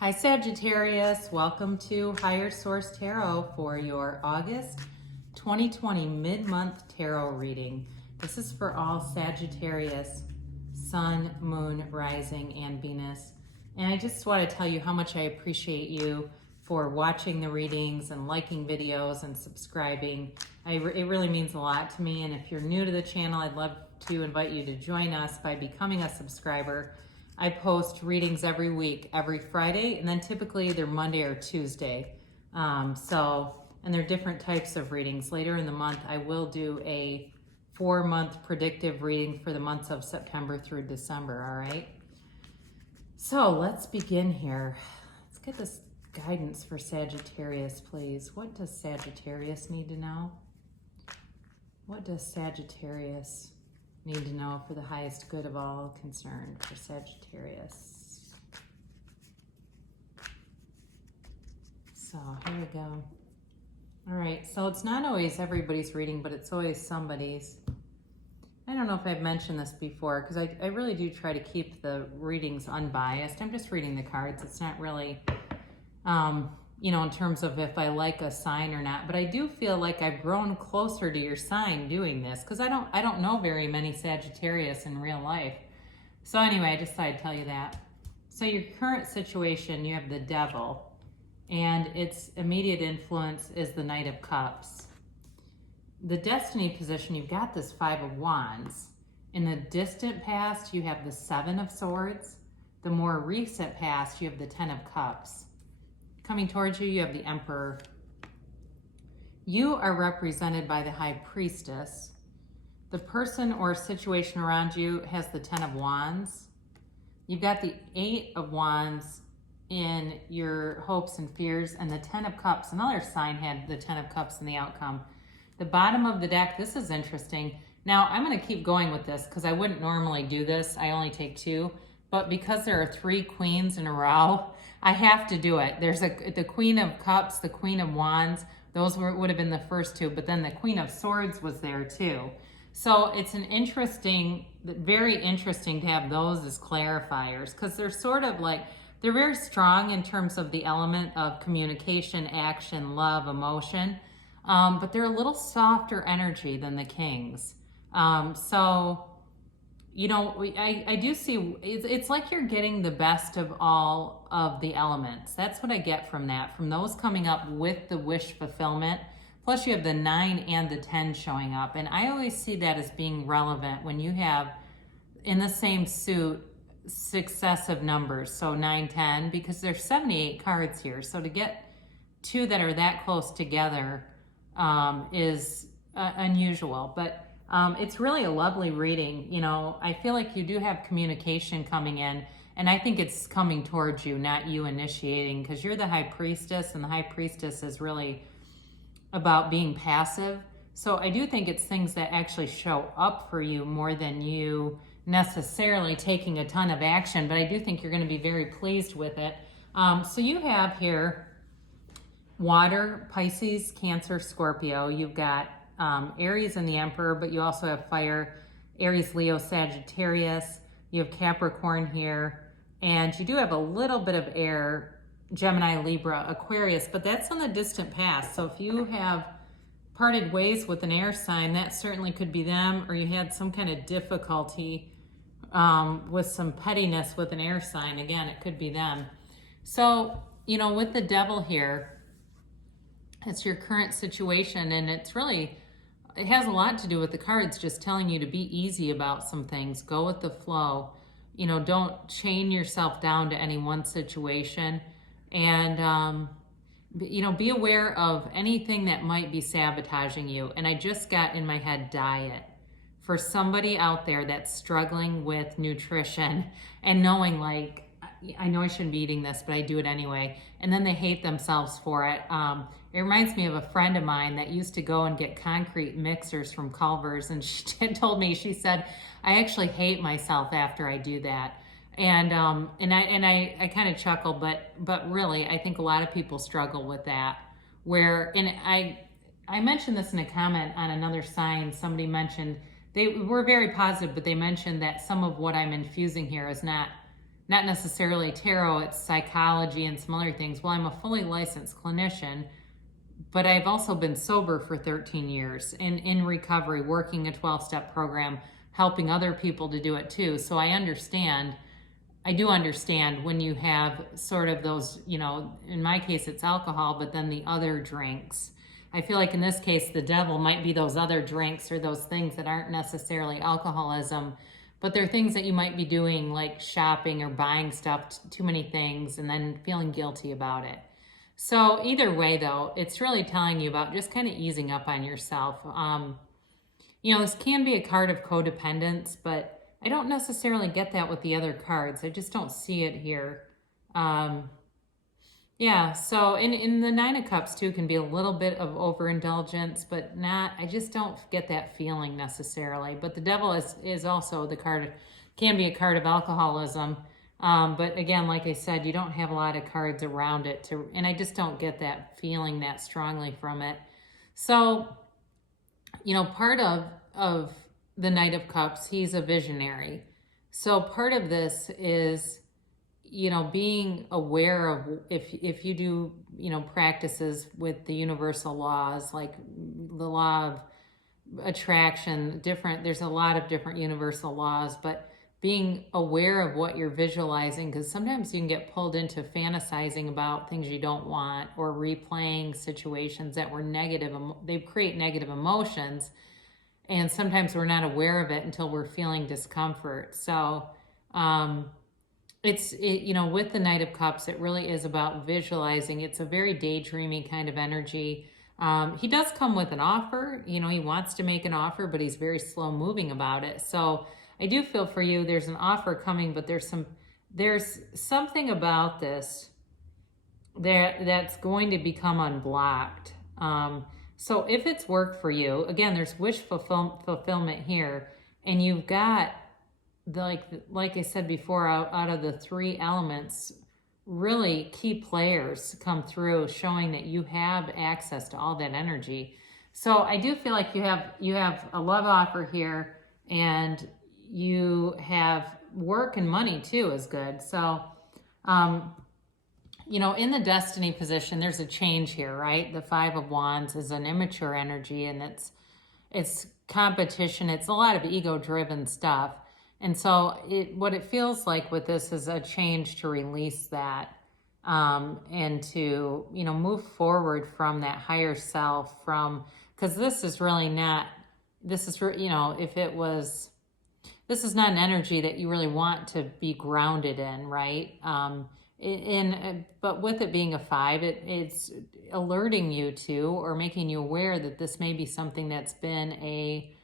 Hi Sagittarius, welcome to Higher Source Tarot for your August 2020 mid-month tarot reading. This is for all Sagittarius, Sun, Moon, Rising, and Venus. And I just want to tell you how much I appreciate you for watching the readings and liking videos and subscribing. It really means a lot to me. And if you're new to the channel, I'd love to invite you to join us by becoming a subscriber. I post readings every week, every Friday, and then typically they're Monday or Tuesday. And they're different types of readings. Later in the month, I will do a 4-month predictive reading for the months of September through December, all right? So let's begin here. Let's get this guidance for Sagittarius, please. What does Sagittarius need to know? What does Sagittarius need to know for the highest good of all concerned for Sagittarius? So here we go. All right, so it's not always everybody's reading, but it's always somebody's. I don't know if I've mentioned this before, because I really do try to keep the readings unbiased. I'm just reading the cards. It's not really, in terms of if I like a sign or not, but I do feel like I've grown closer to your sign doing this, because I don't know very many Sagittarius in real life. So anyway, I just thought I'd tell you that. So your current situation, you have the Devil, and its immediate influence is the Knight of Cups. The Destiny position, you've got this 5 of Wands. In the distant past, you have the 7 of Swords. The more recent past, you have the 10 of Cups. Coming towards you, you have the Emperor. You are represented by the High Priestess. The person or situation around you has the 10 of Wands. You've got the 8 of Wands in your hopes and fears, and the 10 of Cups. Another sign had the 10 of Cups in the outcome. The bottom of the deck, this is interesting. Now, I'm going to keep going with this because I wouldn't normally do this. I only take 2. But because there are 3 queens in a row, I have to do it. There's the Queen of Cups, the Queen of Wands. Those would have been the first 2, but then the Queen of Swords was there too. So it's very interesting to have those as clarifiers, because they're sort of like, they're very strong in terms of the element of communication, action, love, emotion, but they're a little softer energy than the Kings. I do see, it's like you're getting the best of all of the elements. That's what I get from that, from those coming up with the wish fulfillment. Plus you have the 9 and the 10 showing up. And I always see that as being relevant when you have in the same suit successive numbers. So 9, 10, because there's 78 cards here. So to get 2 that are that close together is unusual. But it's really a lovely reading. I feel like you do have communication coming in, and I think it's coming towards you, not you initiating, because you're the High Priestess, and the High Priestess is really about being passive. So I do think it's things that actually show up for you more than you necessarily taking a ton of action, but I do think you're going to be very pleased with it. So you have here water, Pisces, Cancer, Scorpio. You've got Aries and the Emperor, but you also have fire, Aries, Leo, Sagittarius. You have Capricorn here, and you do have a little bit of air, Gemini, Libra, Aquarius, but that's on the distant past. So if you have parted ways with an air sign, that certainly could be them, or you had some kind of difficulty with some pettiness with an air sign. Again, it could be them. So, with the Devil here, it's your current situation, and it has a lot to do with the cards just telling you to be easy about some things. Go with the flow. Don't chain yourself down to any one situation. And, be aware of anything that might be sabotaging you. And I just got in my head diet. For somebody out there that's struggling with nutrition and knowing, like, I know I shouldn't be eating this, but I do it anyway. And then they hate themselves for it. It reminds me of a friend of mine that used to go and get concrete mixers from Culver's. And she told me, she said, I actually hate myself after I do that. And I kind of chuckle, but really, I think a lot of people struggle with that. I mentioned this in a comment on another sign. Somebody mentioned, they were very positive, but they mentioned that some of what I'm infusing here is not not necessarily tarot, it's psychology and some other things. Well, I'm a fully licensed clinician, but I've also been sober for 13 years and in recovery, working a 12-step program, helping other people to do it too. So I do understand when you have sort of those, in my case, it's alcohol, but then the other drinks. I feel like in this case, the devil might be those other drinks or those things that aren't necessarily alcoholism, but they're things that you might be doing, like shopping or buying stuff, too many things, and then feeling guilty about it. So either way, though, it's really telling you about just kind of easing up on yourself. This can be a card of codependence, but I don't necessarily get that with the other cards. I just don't see it here. So in the Nine of Cups too can be a little bit of overindulgence, but I just don't get that feeling necessarily. But the devil is also the card, can be a card of alcoholism. But again, like I said, you don't have a lot of cards around it and I just don't get that feeling that strongly from it. So, part of the Knight of Cups, he's a visionary. So part of this is, being aware of if you do, practices with the universal laws, like the law of attraction, there's a lot of different universal laws, but being aware of what you're visualizing, because sometimes you can get pulled into fantasizing about things you don't want or replaying situations that were negative. They create negative emotions, and sometimes we're not aware of it until we're feeling discomfort. So with the Knight of Cups, it really is about visualizing. It's a very daydreamy kind of energy. He does come with an offer. He wants to make an offer, but he's very slow moving about it. So I do feel for you, there's an offer coming, but there's something about this that's going to become unblocked. So if it's worked for you, again, there's wish fulfillment here, and you've got, like I said before, out of the three elements, really key players come through, showing that you have access to all that energy. So I do feel like you have a love offer here, and you have work and money too is good. So, in the destiny position, there's a change here, right? The Five of Wands is an immature energy, and it's competition. It's a lot of ego-driven stuff. And so what it feels like with this is a change to release that, and to, move forward from that higher self, because this is really not, this is not an energy that you really want to be grounded in, right? But with it being a 5, it's alerting you to, or making you aware that this may be something that's been a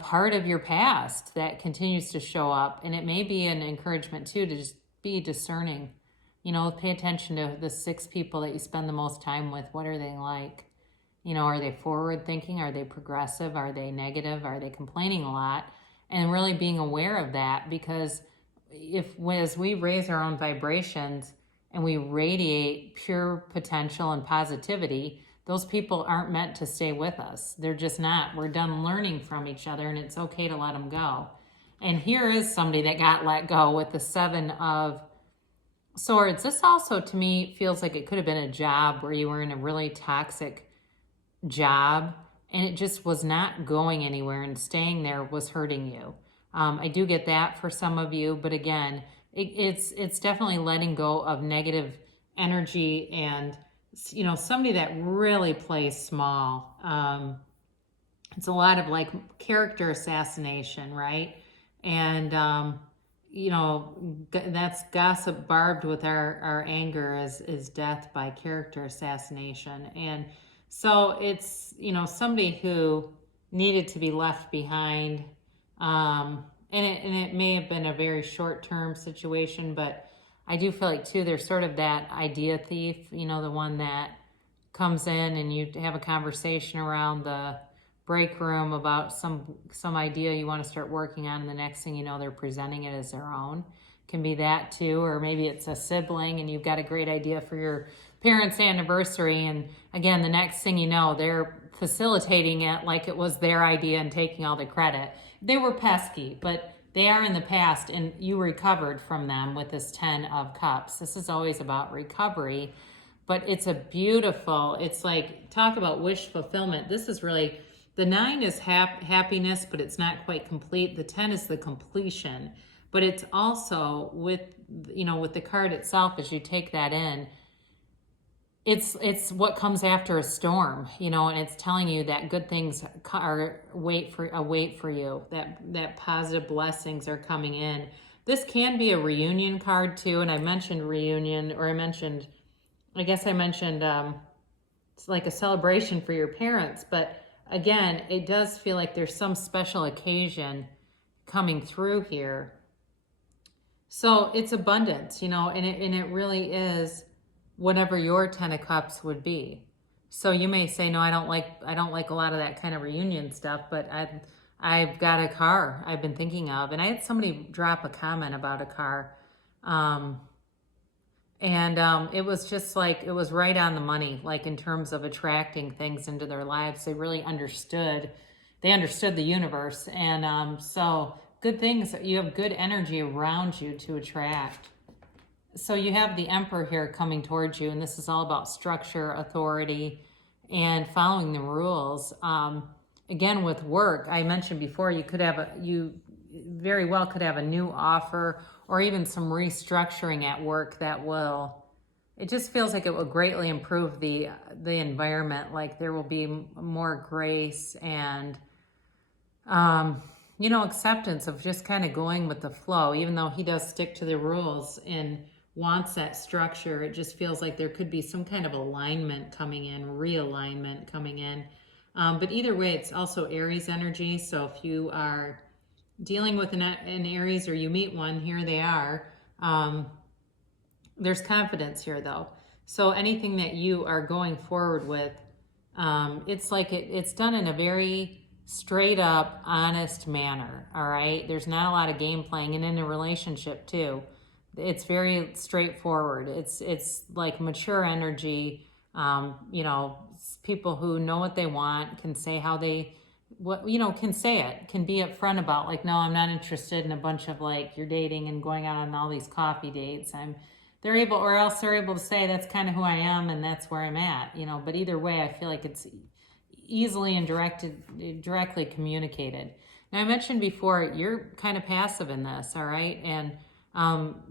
part of your past that continues to show up. And it may be an encouragement too, to just be discerning, pay attention to the 6 people that you spend the most time with. What are they like? Are they forward thinking? Are they progressive? Are they negative? Are they complaining a lot? And really being aware of that, because as we raise our own vibrations and we radiate pure potential and positivity, those people aren't meant to stay with us. They're just not. We're done learning from each other, and it's okay to let them go. And here is somebody that got let go with the 7 of Swords. This also, to me, feels like it could have been a job where you were in a really toxic job, and it just was not going anywhere, and staying there was hurting you. I do get that for some of you, but again, it's definitely letting go of negative energy, and somebody that really plays small. It's a lot of like character assassination, right? And that's gossip barbed with our anger is death by character assassination. And so it's, somebody who needed to be left behind. And it may have been a very short-term situation, but I do feel like too, there's sort of that idea thief, the one that comes in and you have a conversation around the break room about some idea you want to start working on, and the next thing you know, they're presenting it as their own. Can be that too, or maybe it's a sibling and you've got a great idea for your parents' anniversary, and again, the next thing you know, they're facilitating it like it was their idea and taking all the credit. They were pesky, but they are in the past and you recovered from them with this 10 of Cups. This is always about recovery, but it's a beautiful, it's like, talk about wish fulfillment. This is really, the 9 is happiness, but it's not quite complete. The 10 is the completion, but it's also with, you know, with the card itself, as you take that in, it's what comes after a storm, you know, and it's telling you that good things are wait for you, that positive blessings are coming in. This can be a reunion card too, and I mentioned reunion, or I guess I mentioned it's like a celebration for your parents, but again, it does feel like there's some special occasion coming through here. So it's abundance, you know, and it really is whatever your 10 of Cups would be. So you may say, no, I don't like a lot of that kind of reunion stuff, but I've got a car I've been thinking of. And I had somebody drop a comment about a car. It was just like, it was right on the money, like in terms of attracting things into their lives. They really understood the universe. And so good things, you have good energy around you to attract. So you have the Emperor here coming towards you, and this is all about structure, authority, and following the rules. Again, with work, I mentioned before, you very well could have a new offer or even some restructuring at work that it just feels like it will greatly improve the environment. Like there will be more grace and, you know, acceptance of just kind of going with the flow, even though he does stick to the rules and wants that structure. It just feels like there could be some kind of alignment coming in, realignment coming in. But either way, it's also Aries energy. So if you are dealing with an Aries or you meet one, here they are. There's confidence here though. So anything that you are going forward with, it's like it's done in a very straight up, honest manner. All right. There's not a lot of game playing, and in a relationship too. It's very straightforward. It's like mature energy. You know, people who know what they want, can say can say it, can be upfront about like, no, I'm not interested in a bunch of like, you're dating and going out on all these coffee dates. They're able to say that's kind of who I am and that's where I'm at, you know, but either way, I feel like it's easily and directly communicated. Now I mentioned before, you're kind of passive in this, all right? And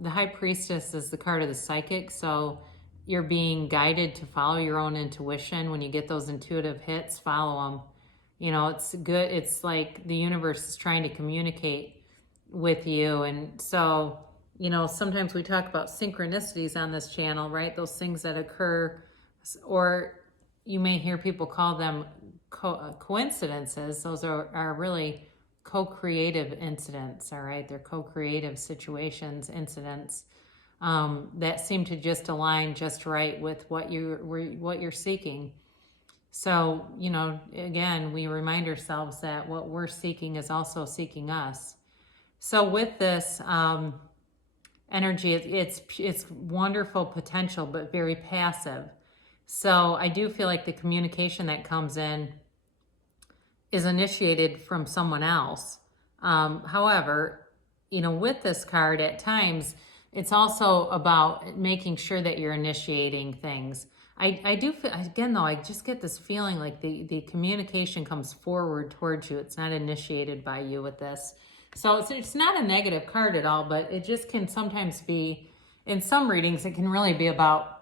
the High Priestess is the card of the psychic, so you're being guided to follow your own intuition. When you get those intuitive hits, follow them. You know, it's good. It's like the universe is trying to communicate with you. And so, you know, sometimes we talk about synchronicities on this channel, right? Those things that occur, or you may hear people call them coincidences. Those are really co-creative incidents, all right? They're co-creative situations, incidents that seem to just align just right with what you're seeking. So, you know, again, we remind ourselves that what we're seeking is also seeking us. So with this energy, it's wonderful potential, but very passive. So I do feel like the communication that comes in is initiated from someone else. However, you know, with this card, at times, it's also about making sure that you're initiating things. I do feel, again, though, I just get this feeling like the communication comes forward towards you. It's not initiated by you with this. So it's not a negative card at all, but it just can sometimes be, in some readings, it can really be about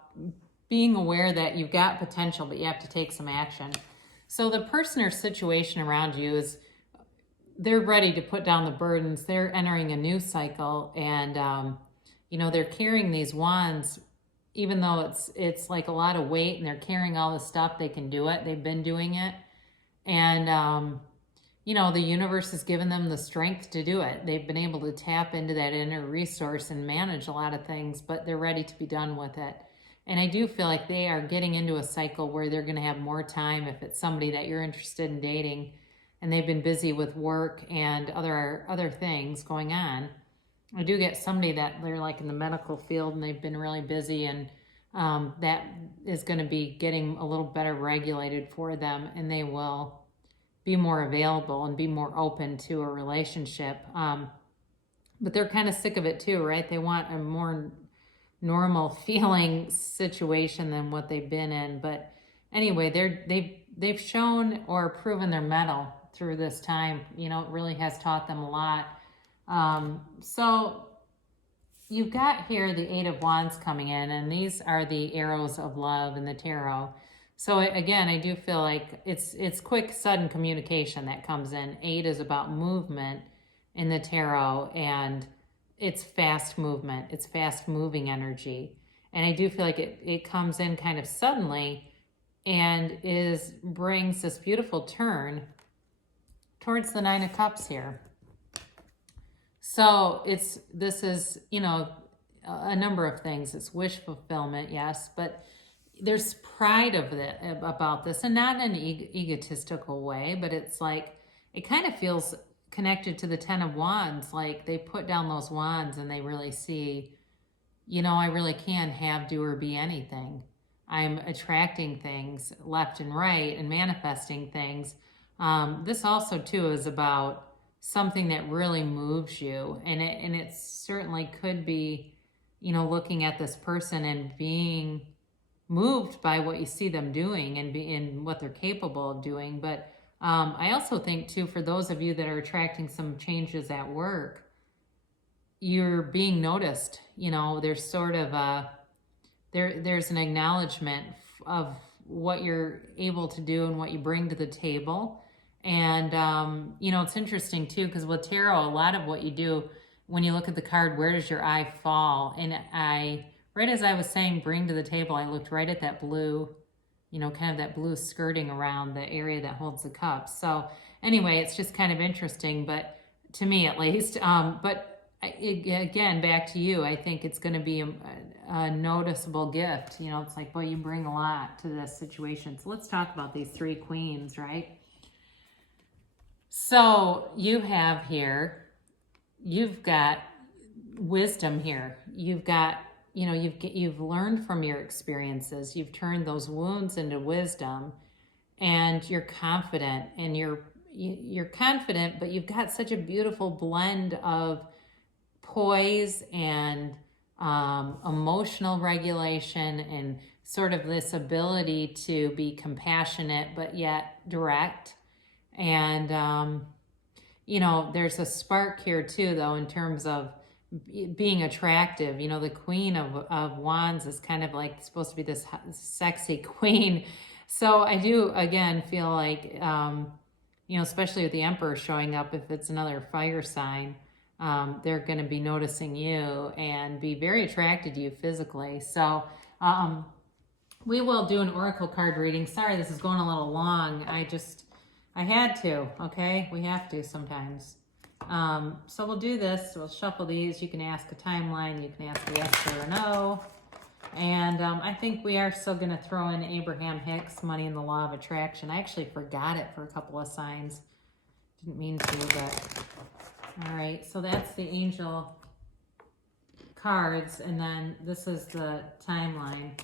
being aware that you've got potential, but you have to take some action. So the person or situation around you they're ready to put down the burdens. They're entering a new cycle, and you know, they're carrying these wands, even though it's like a lot of weight, and they're carrying all this stuff. They can do it. They've been doing it, and you know, the universe has given them the strength to do it. They've been able to tap into that inner resource and manage a lot of things, but they're ready to be done with it. And I do feel like they are getting into a cycle where they're going to have more time if it's somebody that you're interested in dating and they've been busy with work and other things going on. I do get somebody that they're like in the medical field and they've been really busy, and that is going to be getting a little better regulated for them, and they will be more available and be more open to a relationship. but they're kind of sick of it too, right? They want a more normal feeling situation than what they've been in. But anyway, they've shown or proven their mettle through this time. You know, it really has taught them a lot. So you've got here the Eight of Wands coming in, and these are the arrows of love in the tarot. So again, I do feel like it's quick, sudden communication that comes in. Eight is about movement in the tarot, and it's fast movement. It's fast moving energy. And I do feel like it comes in kind of suddenly and brings this beautiful turn towards the Nine of Cups here. So this is, you know, a number of things. It's wish fulfillment, yes, but there's pride about this, and not in an egotistical way, but it's like, it kind of feels connected to the Ten of Wands. Like they put down those wands and they really see, you know, I really can have, do, or be anything. I'm attracting things left and right and manifesting things. This also too is about something that really moves you, and it certainly could be, you know, looking at this person and being moved by what you see them doing and what they're capable of doing. But I also think too, for those of you that are attracting some changes at work, you're being noticed. You know, there's sort of there's an acknowledgement of what you're able to do and what you bring to the table. And you know, it's interesting too, because with tarot, a lot of what you do, when you look at the card, where does your eye fall? And right as I was saying, bring to the table, I looked right at that blue, you know, kind of that blue skirting around the area that holds the cups. So anyway, it's just kind of interesting, but to me at least. Again, back to you, I think it's going to be a noticeable gift. You know, it's like, boy, you bring a lot to this situation. So let's talk about these three queens, right? So you have here, you've got wisdom here. You've got, you know, you've learned from your experiences. You've turned those wounds into wisdom, and you're confident, and you're confident, but you've got such a beautiful blend of poise and emotional regulation, and sort of this ability to be compassionate but yet direct. And you know, there's a spark here too, though, in terms of being attractive. You know, the Queen of Wands is kind of like supposed to be this sexy queen. So I do, again, feel like, you know, especially with the Emperor showing up, if it's another fire sign, they're going to be noticing you and be very attracted to you physically. So we will do an oracle card reading. Sorry, this is going a little long. I had to, okay? We have to sometimes. So we'll do this. We'll shuffle these. You can ask a timeline. You can ask a yes or a no. And I think we are still going to throw in Abraham Hicks, Money and the Law of Attraction. I actually forgot it for a couple of signs. Didn't mean to, but... All right, so that's the angel cards, and then this is the timeline.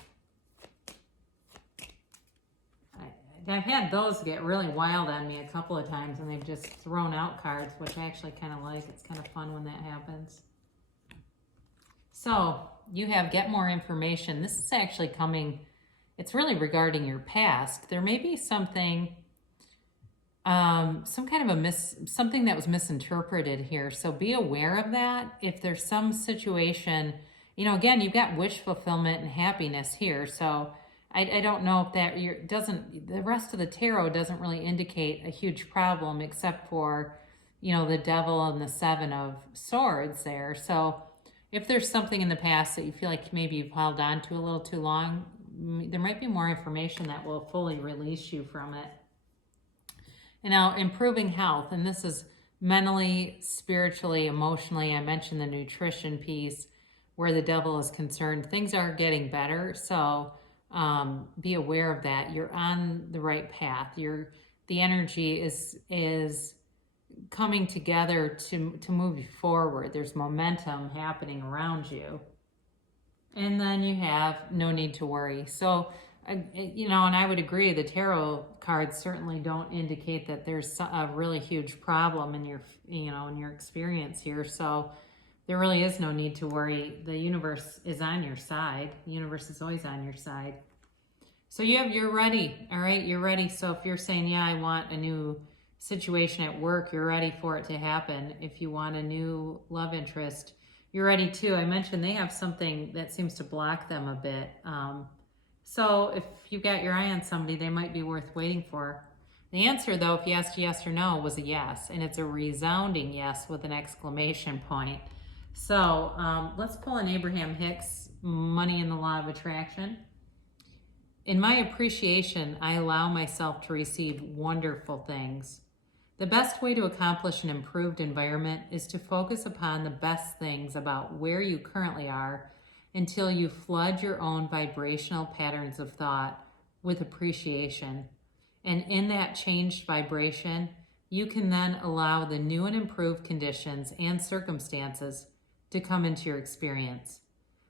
I've had those get really wild on me a couple of times, and they've just thrown out cards, which I actually kind of like. It's kind of fun when that happens. So you have get more information. This is actually coming, it's really regarding your past. There may be something, some kind of something that was misinterpreted here. So be aware of that. If there's some situation, you know, again, you've got wish fulfillment and happiness here. So I don't know if that the rest of the tarot doesn't really indicate a huge problem, except for, you know, the Devil and the Seven of Swords there. So if there's something in the past that you feel like maybe you've held on to a little too long, there might be more information that will fully release you from it. And now, improving health, and this is mentally, spiritually, emotionally. I mentioned the nutrition piece where the Devil is concerned. Things are getting better, so be aware of that. You're on the right path. The energy is coming together to move you forward. There's momentum happening around you. And then you have no need to worry. So, you know, and I would agree, the tarot cards certainly don't indicate that there's a really huge problem in your, you know, in your experience here. So there really is no need to worry. The universe is on your side. The universe is always on your side. So you're ready, all right? You're ready. So if you're saying, yeah, I want a new situation at work, you're ready for it to happen. If you want a new love interest, you're ready too. I mentioned they have something that seems to block them a bit. So if you've got your eye on somebody, they might be worth waiting for. The answer, though, if you asked yes or no, was a yes. And it's a resounding yes with an exclamation point. So let's pull an Abraham Hicks, Money and the Law of Attraction. In my appreciation, I allow myself to receive wonderful things. The best way to accomplish an improved environment is to focus upon the best things about where you currently are until you flood your own vibrational patterns of thought with appreciation. And in that changed vibration, you can then allow the new and improved conditions and circumstances to come into your experience.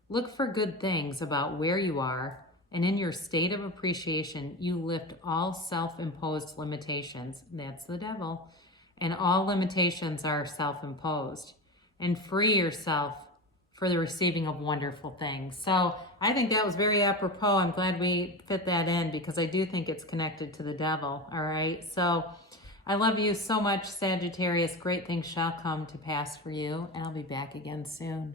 Look for good things about where you are, and in your state of appreciation, you lift all self-imposed limitations. That's the devil. And all limitations are self-imposed. And free yourself for the receiving of wonderful things. So I think that was very apropos. I'm glad we fit that in because I do think it's connected to the devil. All right. So I love you so much, Sagittarius. Great things shall come to pass for you. And I'll be back again soon.